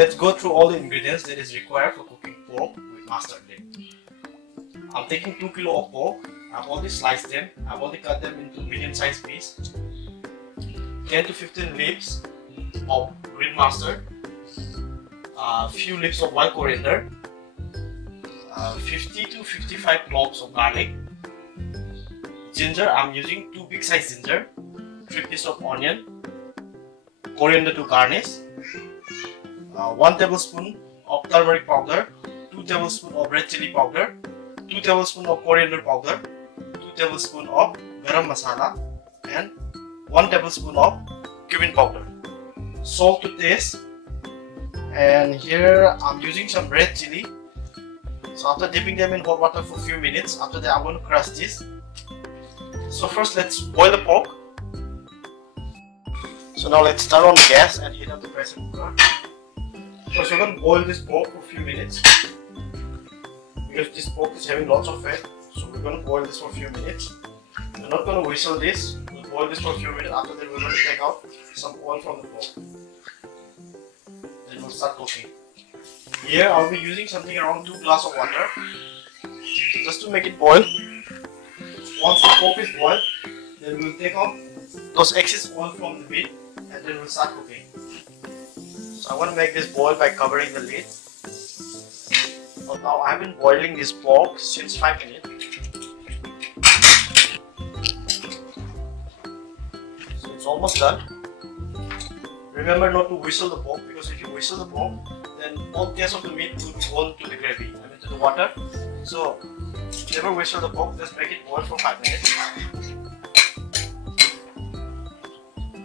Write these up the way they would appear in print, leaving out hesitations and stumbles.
let's go through all the ingredients that is required for cooking pork with mustard leaf. I'm taking 2 kilo of pork. I've already sliced them. I've already cut them into medium-sized pieces. 10 to 15 leaves of green mustard. A few leaves of wild coriander. 50 to 55 cloves of garlic. Ginger, I'm using 2 big size ginger. 3 pieces of onion. Coriander to garnish. 1 tablespoon of turmeric powder. 2 tablespoons of red chili powder. 2 tablespoons of coriander powder. 2 tablespoons of garam masala. And 1 tablespoon of cumin powder. Salt to taste. And here I'm using some red chili. So after dipping them in hot water for a few minutes, after that I'm going to crush this. So first let's boil the pork. So now let's turn on the gas and heat up the pressure cooker. First we're going to boil this pork for a few minutes. Because this pork is having lots of fat, so we're going to boil this for a few minutes. We're not going to whistle this, we'll boil this for a few minutes. After that we're going to take out some oil from the pork. Then we'll start cooking. Here I'll be using something around 2 glasses of water just to make it boil. Once the pork is boiled, then we'll take out those excess oil from the meat and then we'll start cooking. So I want to make this boil by covering the lid. So now I've been boiling this pork since 5 minutes. So it's almost done. Remember not to whistle the pork, because if you whistle the pork, then all taste of the meat will be gone to the gravy, to the water. So never whistle the pork, just make it boil for 5 minutes.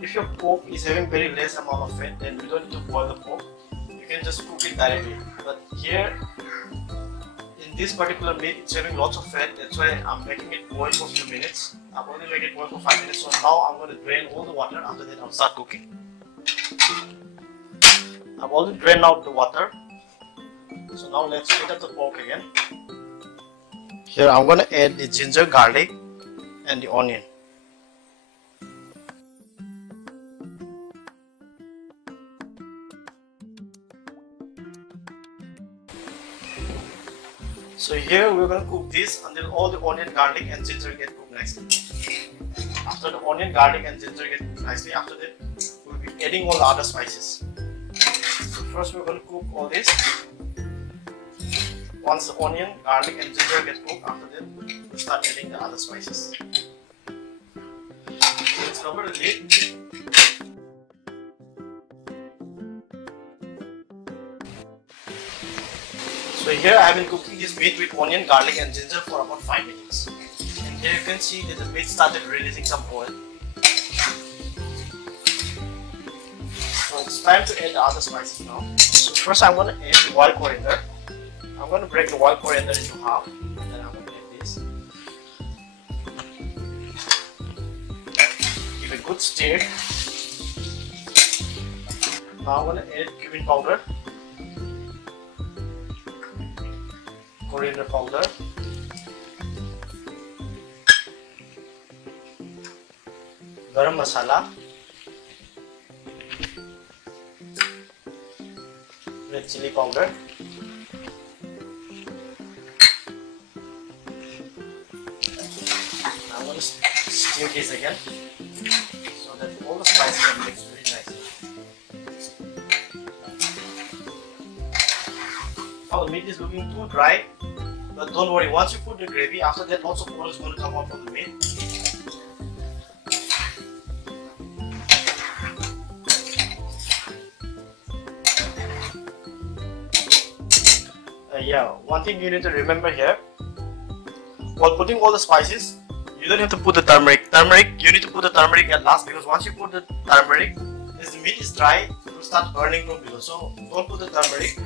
If your pork is having very less amount of fat, then you don't need to boil the pork. You can just cook it directly. But here, in this particular meat, it's having lots of fat. That's why I'm making it boil for a few minutes. I've only made it boil for 5 minutes. So now I'm going to drain all the water. After that, I'll start cooking. I've already drained out the water. So now let's heat up the pork again. Here I'm going to add the ginger, garlic and the onion. So here we're going to cook this until all the onion, garlic and ginger get cooked nicely. After the onion, garlic and ginger get cooked nicely, after that we'll be adding all the other spices. So first we're going to cook all this. Once the onion, garlic and ginger get cooked, after that we'll start adding the other spices. Let's cover the lid. So here I have been cooking this meat with onion, garlic and ginger for about 5 minutes. And here you can see that the meat started releasing some oil. So it's time to add the other spices now. So first I'm going to add the wild coriander. I'm going to break the wild coriander into half. And then I'm going to add this. Give a good stir. Now I'm going to add cumin powder, coriander powder, garam masala, red chili powder, I'm going to stir this again so that all the spices are mixed very nicely. Now the meat is looking too dry, but don't worry, once you put the gravy, after that lots of oil is going to come out from the meat. Yeah, one thing you need to remember here, while putting all the spices, you don't have to put the turmeric. You need to put the turmeric at last, because once you put the turmeric, as the meat is dry, it will start burning from below. So don't put the turmeric.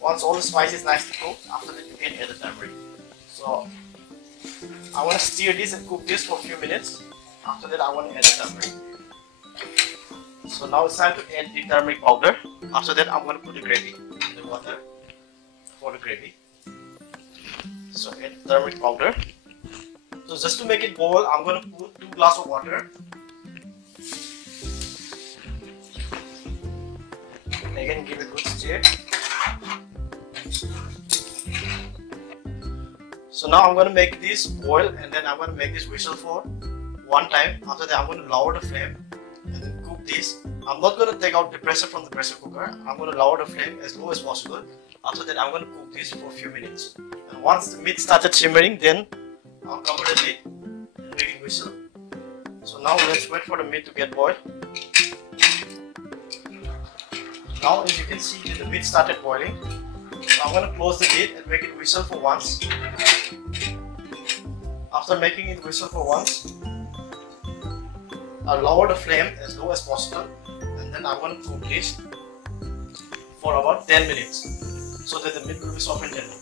Once all the spices nicely cooked, after that you can add the turmeric. So I want to stir this and cook this for a few minutes. After that I want to add the turmeric. So now it's time to add the turmeric powder. After that I'm going to put the gravy in the water for the gravy. So add turmeric powder. So just to make it boil, I'm going to put 2 glasses of water. Again, give a good stir. So now I'm going to make this boil, and then I'm going to make this whistle for one time. After that, I'm going to lower the flame and then cook this. I'm not going to take out the pressure from the pressure cooker. I'm going to lower the flame as low as possible. After that, I'm going to cook this for a few minutes. And once the meat started simmering, then I'll cover the lid and make it whistle. So now let's wait for the meat to get boiled. Now as you can see, the meat started boiling. So I'm going to close the lid and make it whistle for once. After making it whistle for once, I'll lower the flame as low as possible, and then I'm going to cook this for about 10 minutes so that the meat will be soft and tender.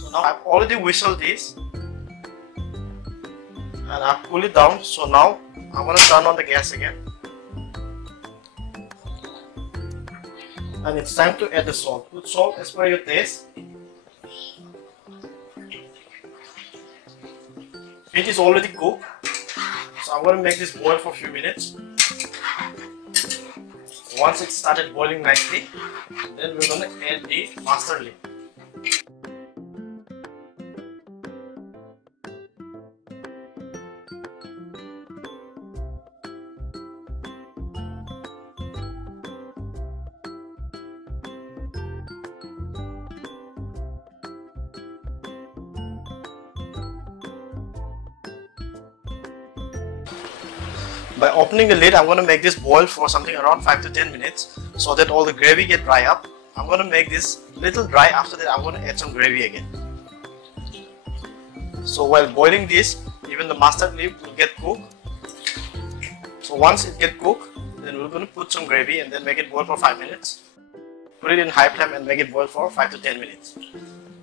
So now I've already whistled this and I've cooled it down. So now I'm going to turn on the gas again, and it's time to add the salt. Put salt as per your taste. Meat is already cooked, so I'm going to make this boil for a few minutes. Once it started boiling nicely, then we're going to add the mustard leaf. By opening the lid, I'm going to make this boil for something around 5 to 10 minutes so that all the gravy get dry up. I'm going to make this little dry. After that, I'm going to add some gravy again. So while boiling this, even the mustard leaf will get cooked. So once it gets cooked, then we're going to put some gravy and then make it boil for 5 minutes. Put it in high flame and make it boil for 5 to 10 minutes.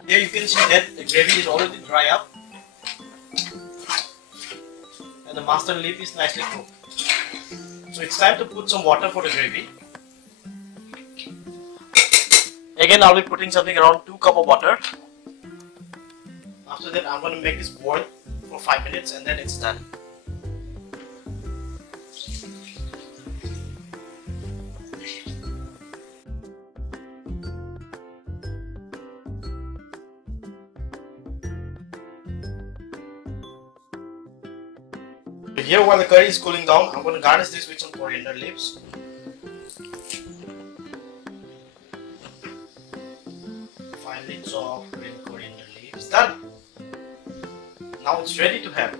Here you can see that the gravy is already dry up and the mustard leaf is nicely cooked. So it's time to put some water for the gravy. Again, I'll be putting something around 2 cups of butter. After that, I'm going to make this boil for 5 minutes and then it's done. Here, while the curry is cooling down, I'm going to garnish this with some coriander leaves. Finely chopped with coriander leaves. Done! Now it's ready to have.